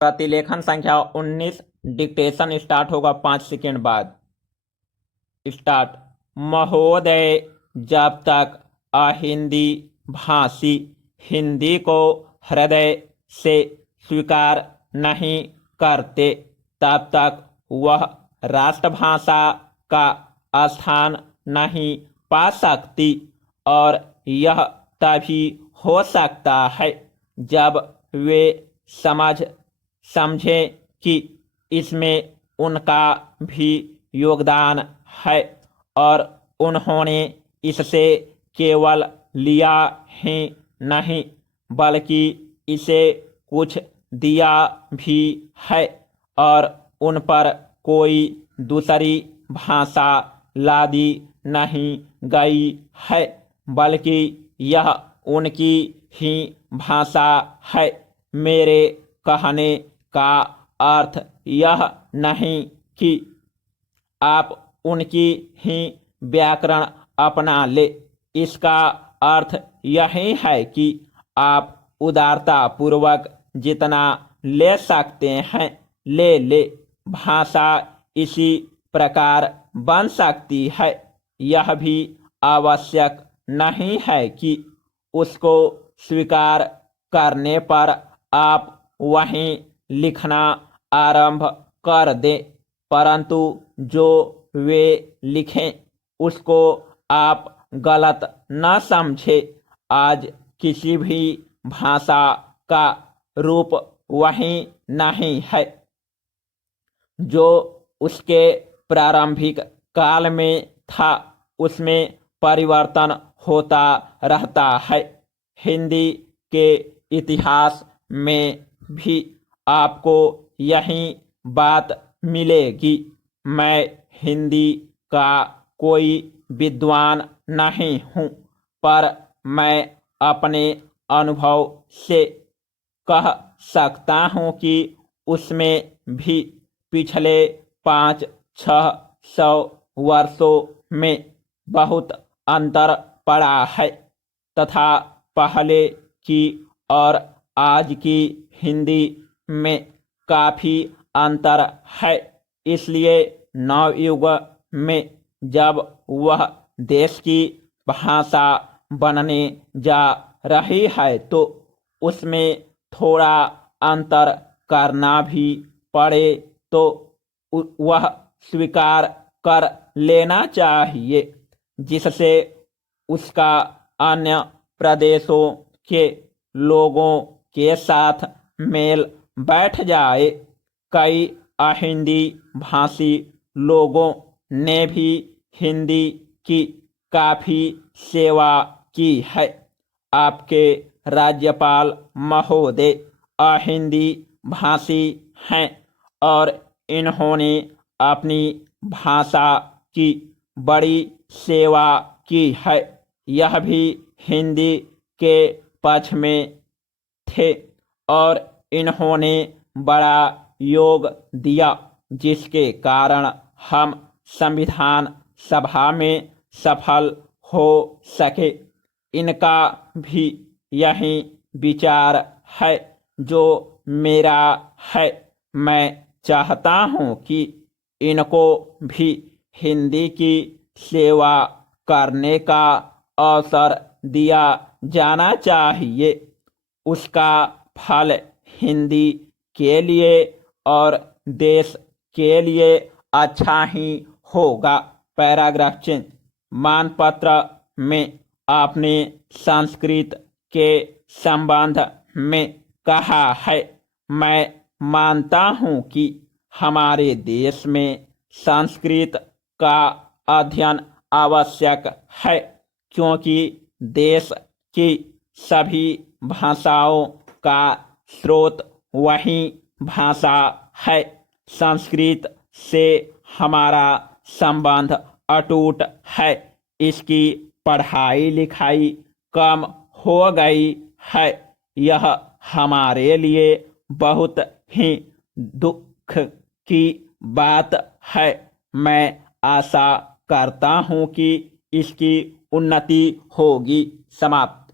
प्रतिलेखन संख्या 19 dictation start होगा 5 सेकेंड बाद। स्टार्ट। महोदय, जब तक अहिंदी भाषी हिंदी को हृदय से स्वीकार नहीं करते तब तक वह राष्ट्रभाषा का स्थान नहीं पा सकती, और यह तभी हो सकता है जब वे समझें कि इसमें उनका भी योगदान है और उन्होंने इससे केवल लिया ही नहीं बल्कि इसे कुछ दिया भी है, और उन पर कोई दूसरी भाषा लादी नहीं गई है, बल्कि यह उनकी ही भाषा है। मेरे कहने का अर्थ यह नहीं कि आप उनकी ही व्याकरण अपना ले। इसका अर्थ यही है कि आप उदारता पूर्वक जितना ले सकते हैं ले। भाषा इसी प्रकार बन सकती है। यह भी आवश्यक नहीं है कि उसको स्वीकार करने पर आप वहीं लिखना आरंभ कर दें, परंतु जो वे लिखें उसको आप गलत न समझें। आज किसी भी भाषा का रूप वही नहीं है जो उसके प्रारंभिक काल में था, उसमें परिवर्तन होता रहता है। हिंदी के इतिहास में भी आपको यही बात मिलेगी। मैं हिंदी का कोई विद्वान नहीं हूँ, पर मैं अपने अनुभव से कह सकता हूँ कि उसमें भी पिछले 500-600 वर्षों में बहुत अंतर पड़ा है तथा पहले की और आज की हिंदी में काफ़ी अंतर है। इसलिए नवयुग में जब वह देश की भाषा बनने जा रही है तो उसमें थोड़ा अंतर करना भी पड़े तो वह स्वीकार कर लेना चाहिए, जिससे उसका अन्य प्रदेशों के लोगों के साथ मेल बैठ जाए। कई अहिंदी भाषी लोगों ने भी हिंदी की काफ़ी सेवा की है। आपके राज्यपाल महोदय अहिंदी भाषी हैं और इन्होंने अपनी भाषा की बड़ी सेवा की है। यह भी हिंदी के पक्ष में थे और इन्होंने बड़ा योग दिया, जिसके कारण हम संविधान सभा में सफल हो सके। इनका भी यही विचार है जो मेरा है। मैं चाहता हूँ कि इनको भी हिंदी की सेवा करने का अवसर दिया जाना चाहिए। उसका फल हिंदी के लिए और देश के लिए अच्छा ही होगा। Paragraph change. मानपत्र में आपने संस्कृत के संबंध में कहा है, मैं मानता हूँ कि हमारे देश में संस्कृत का अध्ययन आवश्यक है, क्योंकि देश की सभी भाषाओं का स्रोत वही भाषा है। संस्कृत से हमारा संबंध अटूट है। इसकी पढ़ाई लिखाई कम हो गई है। यह हमारे लिए बहुत ही दुख की बात है। मैं आशा करता हूँ कि इसकी उन्नति होगी। समाप्त।